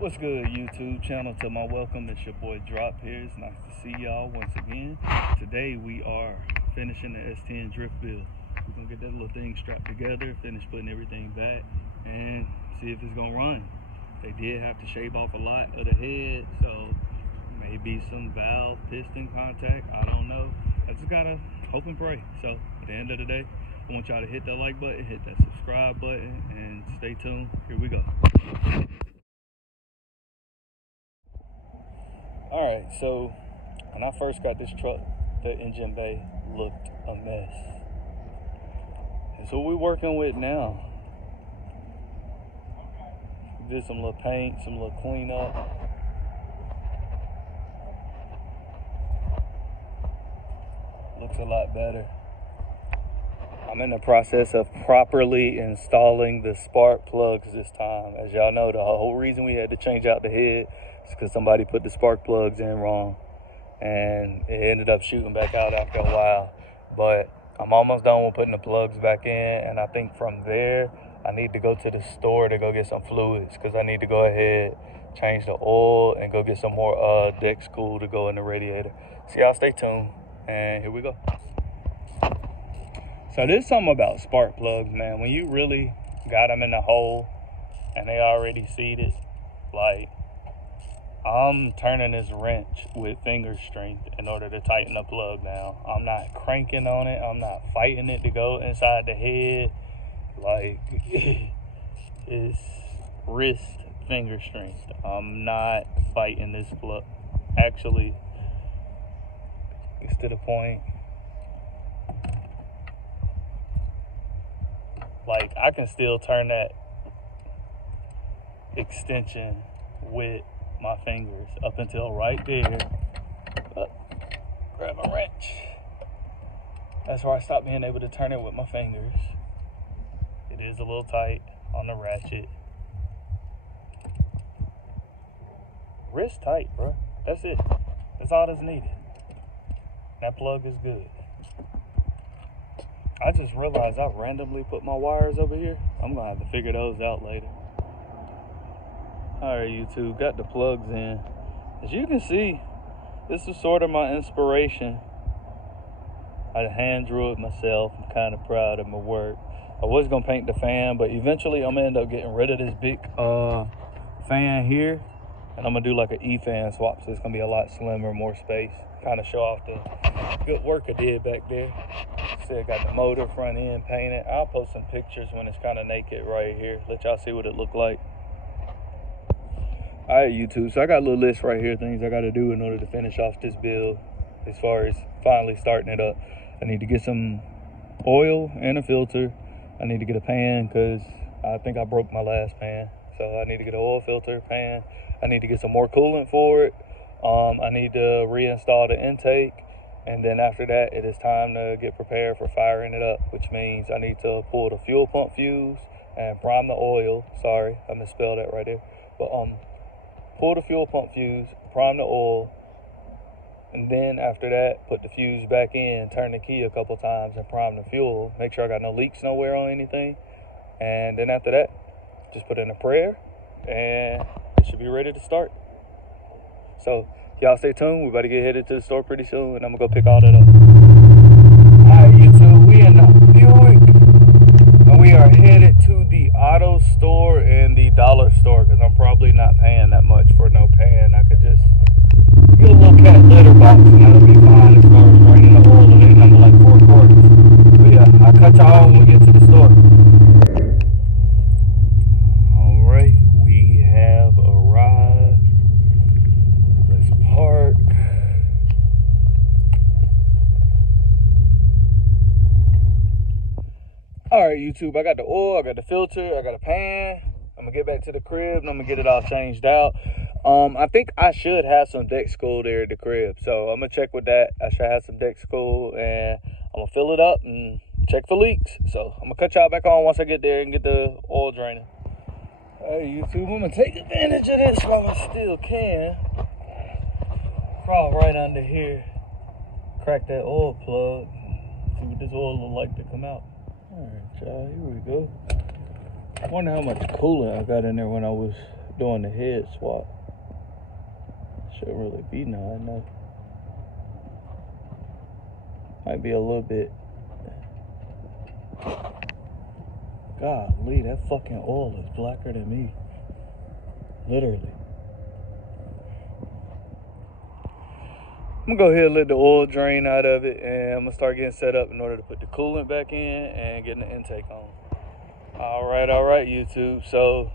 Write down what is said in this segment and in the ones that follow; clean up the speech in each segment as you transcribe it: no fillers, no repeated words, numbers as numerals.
What's good, YouTube channel? To my welcome, it's your boy Drop here. It's nice to see y'all once again. Today we are finishing the S10 drift build. We're gonna get that little thing strapped together, finish putting everything back, and see if it's gonna run. They did have to shave off a lot of the head, so maybe some valve piston contact. I don't know. I just gotta hope and pray. So at the end of the day, I want y'all to hit that like button, hit that subscribe button, and stay tuned. Here we go. Alright, so when I first got this truck, the engine bay looked a mess. And so we're working with now. Did some little paint, some little cleanup. Looks a lot better. I'm in the process of properly installing the spark plugs this time. As y'all know, the whole reason we had to change out the head is because somebody put the spark plugs in wrong. And it ended up shooting back out after a while. But I'm almost done with putting the plugs back in. And I think from there, I need to go to the store to go get some fluids. Because I need to go ahead, change the oil, and go get some more Dex Cool to go in the radiator. So y'all stay tuned. And here we go. So there's something about spark plugs, man. When you really got them in the hole and they already seated, like, I'm turning this wrench with finger strength in order to tighten the plug down. I'm not cranking on it. I'm not fighting it to go inside the head. Like, it's wrist finger strength. I'm not fighting this plug. Actually, it's to the point, like, I can still turn that extension with my fingers up until right there. Grab a wrench. That's where I stopped being able to turn it with my fingers. It is a little tight on the ratchet. Wrist tight, bro. That's it. That's all that's needed. That plug is good. I just realized I randomly put my wires over here. I'm gonna have to figure those out later. Alright, YouTube, got the plugs in. As you can see, this is sort of my inspiration. I hand drew it myself. I'm kind of proud of my work. I was gonna paint the fan, but eventually I'm gonna end up getting rid of this big fan here, and I'm gonna do like an E-fan swap, so it's gonna be a lot slimmer, more space. Kind of show off the good work I did back there. See, I got the motor front end painted. I'll post some pictures when it's kind of naked right here. Let y'all see what it looked like. Alright, YouTube, so I got a little list right here, things I got to do in order to finish off this build as far as finally starting it up. I need to get some oil and a filter. I need to get a pan because I think I broke my last pan. So I need to get an oil filter, pan. I need to get some more coolant for it. I need to reinstall the intake. And then after that, it is time to get prepared for firing it up, which means I need to pull the fuel pump fuse and prime the oil. Sorry, I misspelled that right there. But pull the fuel pump fuse, prime the oil, and then after that, put the fuse back in, turn the key a couple times, and prime the fuel. Make sure I got no leaks nowhere on anything. And then after that, just put in a prayer, and it should be ready to start. So y'all stay tuned. We're about to get headed to the store pretty soon, and I'm gonna go pick all that up. Alright, YouTube, we in the Buick, and we are headed to the auto store and the dollar store, because I'm probably not paying that much for no pan. I could just get a little cat litter box, and that'll be fine as far as draining the oil in it, number like 4 quarts. But yeah, I'll cut y'all when we get to the store. Alright, we have arrived. Let's park. Alright, YouTube, I got the oil, I got the filter, I got a pan. I'm gonna get back to the crib and I'm gonna get it all changed out. I think I should have some Dex Cool there at the crib, so I'm gonna check with that. I should have some Dex Cool, and I'm gonna fill it up and check for leaks. So I'm gonna cut y'all back on once I get there and get the oil draining. Hey, YouTube, I'm gonna take advantage of this while I still can. Crawl right under here, crack that oil plug, see what this oil look like to come out. Alright, y'all, here we go. I wonder how much coolant I got in there when I was doing the head swap. Shouldn't really be nothing though. Might be a little bit. Golly, that fucking oil is blacker than me. Literally. I'm gonna go ahead and let the oil drain out of it, and I'm gonna start getting set up in order to put the coolant back in and getting the intake on. All right, YouTube. So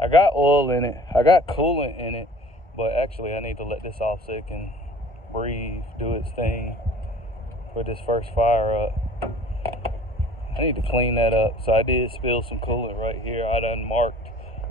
I got oil in it, I got coolant in it, but actually I need to let this off so it can breathe, do its thing, put this first fire up. I need to clean that up. So I did spill some coolant right here. I done marked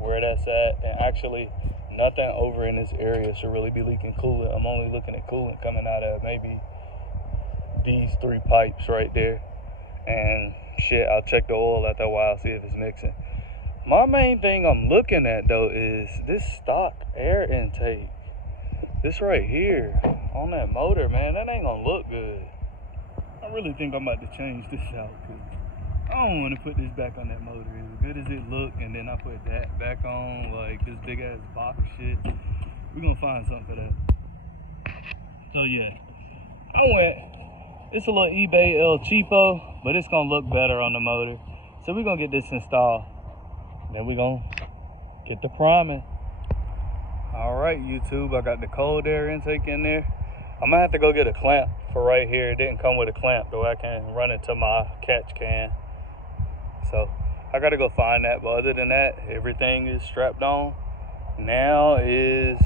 where that's at, and actually nothing over in this area should really be leaking coolant. I'm only looking at coolant coming out of maybe these 3 pipes right there. And shit, I'll check the oil after a while, see if it's mixing. My main thing I'm looking at though is this stock air intake. This right here on that motor, man, that ain't gonna look good. I really think I'm about to change this out, because I don't want to put this back on that motor. As good as it looked, and then I put that back on, like this big ass box shit. We're gonna find something for that. So yeah, it's a little eBay El Cheapo, but it's gonna look better on the motor. So we're gonna get this installed. Then we're gonna get the priming. All right, YouTube, I got the cold air intake in there. I'm gonna have to go get a clamp for right here. It didn't come with a clamp, though. I can run it to my catch can. So I gotta go find that. But other than that, everything is strapped on. Now is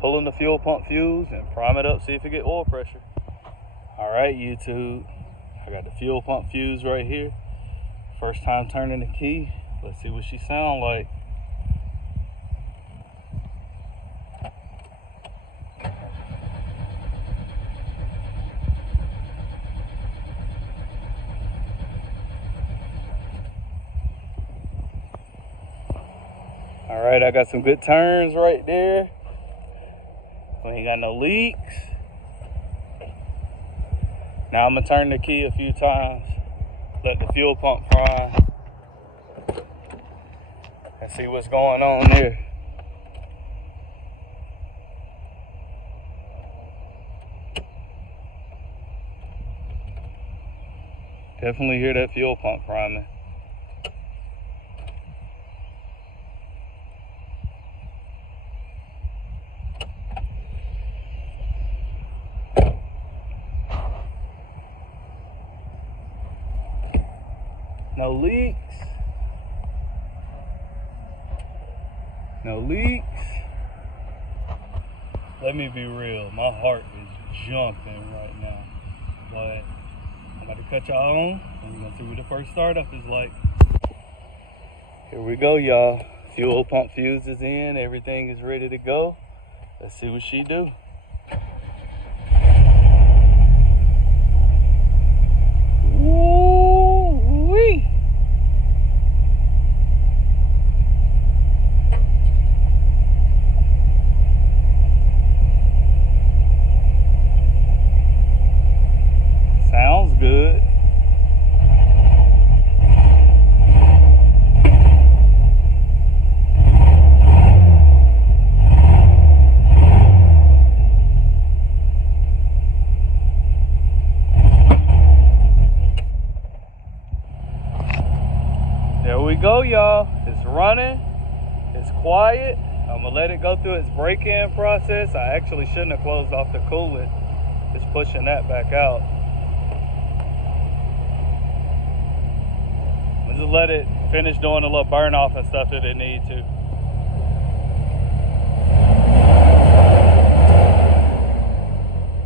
pulling the fuel pump fuse and prime it up, see if it get oil pressure. All right, YouTube, I got the fuel pump fuse right here. First time turning the key. Let's see what she sound like. All right, I got some good turns right there. We ain't got no leaks. Now I'm gonna turn the key a few times, let the fuel pump prime, and see what's going on there. Definitely hear that fuel pump priming. No leaks. No leaks. Let me be real. My heart is jumping right now. But I'm about to cut y'all on, and we're going to see what the first startup is like. Here we go, y'all. Fuel pump fuse is in. Everything is ready to go. Let's see what she do. Woo-wee. Sounds good. There we go, y'all. It's running. It's quiet. I'm gonna let it go through its break-in process. I actually shouldn't have closed off the coolant. Just pushing that back out. I'm just let it finish doing a little burn off and stuff that it needs to.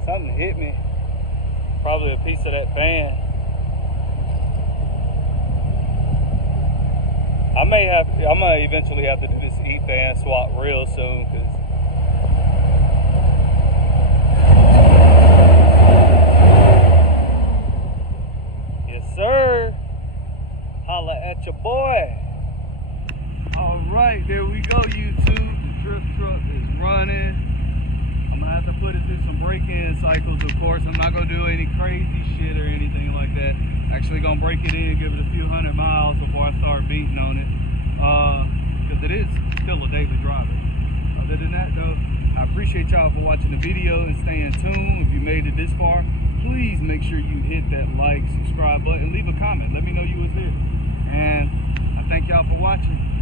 Something hit me. Probably a piece of that fan. I'm gonna eventually have to do this E-fan swap real soon, cause yes sir, holla at your boy. All right, there we go, YouTube. The drift truck is running. I'm gonna have to put it through some break-in cycles, of course. I'm not gonna do any crazy shit or anything like that. Actually gonna break it in, give it a few hundred miles before I start beating on it. Because it is still a daily driver. Other than that though, I appreciate y'all for watching the video and staying tuned. If you made it this far, please make sure you hit that like, subscribe button, leave a comment. Let me know you was here. And I thank y'all for watching.